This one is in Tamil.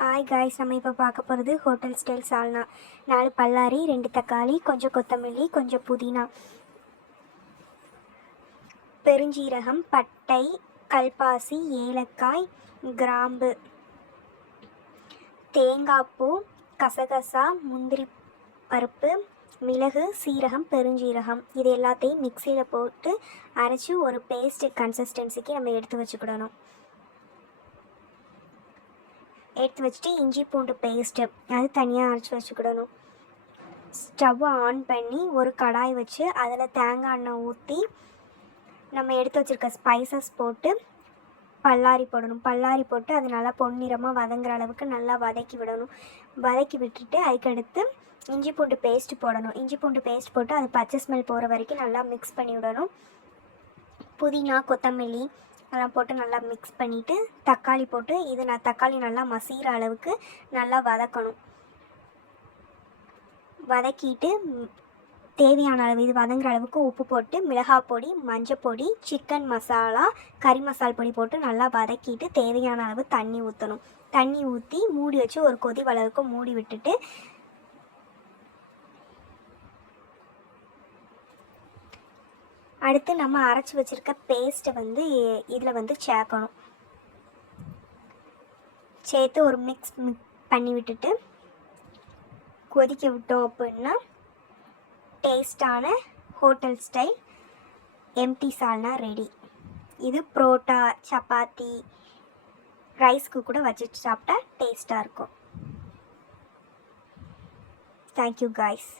ஹாய் காய்ஸ், நம்ம இப்போ பார்க்க போகிறது ஹோட்டல் ஸ்டைல் சால்னா. 4 பல்லாரி, 2 தக்காளி, கொஞ்சம் கொத்தமல்லி, கொஞ்சம் புதினா, பெருஞ்சீரகம், பட்டை, கல்பாசி, ஏலக்காய், கிராம்பு, தேங்காய் பூ, கசகசா, முந்திரி பருப்பு, மிளகு, சீரகம், பெருஞ்சீரகம், இது எல்லாத்தையும் மிக்சியில் போட்டு அரைச்சி ஒரு பேஸ்ட் கன்சிஸ்டன்சிக்கு நம்ம எடுத்து வச்சுக்கிடணும். எடுத்து வச்சுட்டு இஞ்சி பூண்டு பேஸ்ட்டு அது தனியாக அரைச்சி வச்சுக்கிடணும். ஸ்டவ்வை ஆன் பண்ணி ஒரு கடாய் வச்சு அதில் தேங்காய் எண்ணெய் ஊற்றி நம்ம எடுத்து வச்சுருக்க ஸ்பைசஸ் போட்டு பல்லாரி போடணும். பல்லாரி போட்டு அது நல்லா பொன்னிறமாக வதங்குற அளவுக்கு நல்லா வதக்கி விடணும். வதக்கி விட்டுட்டு அதுக்கடுத்து இஞ்சி பூண்டு பேஸ்ட்டு போடணும். இஞ்சி பூண்டு பேஸ்ட் போட்டு அது பச்சை ஸ்மெல் போகிற வரைக்கும் நல்லா மிக்ஸ் பண்ணி விடணும். புதினா, கொத்தமல்லி அதெல்லாம் போட்டு நல்லா மிக்ஸ் பண்ணிவிட்டு தக்காளி போட்டு தக்காளி நல்லா மசிகிற அளவுக்கு நல்லா வதக்கணும். வதக்கிட்டு தேவையான அளவு இது வதங்குற அளவுக்கு உப்பு போட்டு மிளகாய் பொடி, மஞ்சள் பொடி, சிக்கன் மசாலா, கறி மசால் பொடி போட்டு நல்லா வதக்கிட்டு தேவையான அளவு தண்ணி ஊற்றணும். தண்ணி ஊற்றி மூடி வச்சு ஒரு கொதி வளர்க்கும் மூடி விட்டுட்டு அடுத்து நம்ம அரைச்சி வச்சுருக்க பேஸ்ட்டை இதில் சேர்க்கணும். சேர்த்து ஒரு மிக்ஸ் பண்ணி விட்டுட்டு கொதிக்க விட்டோம் அப்படின்னா டேஸ்டான ஹோட்டல் ஸ்டைல் எம்டி சால்னா ரெடி. இது புரோட்டா, சப்பாத்தி, ரைஸ்க்கு கூட வச்சுட்டு சாப்பிட்டா டேஸ்ட்டாக இருக்கும். Thank you guys.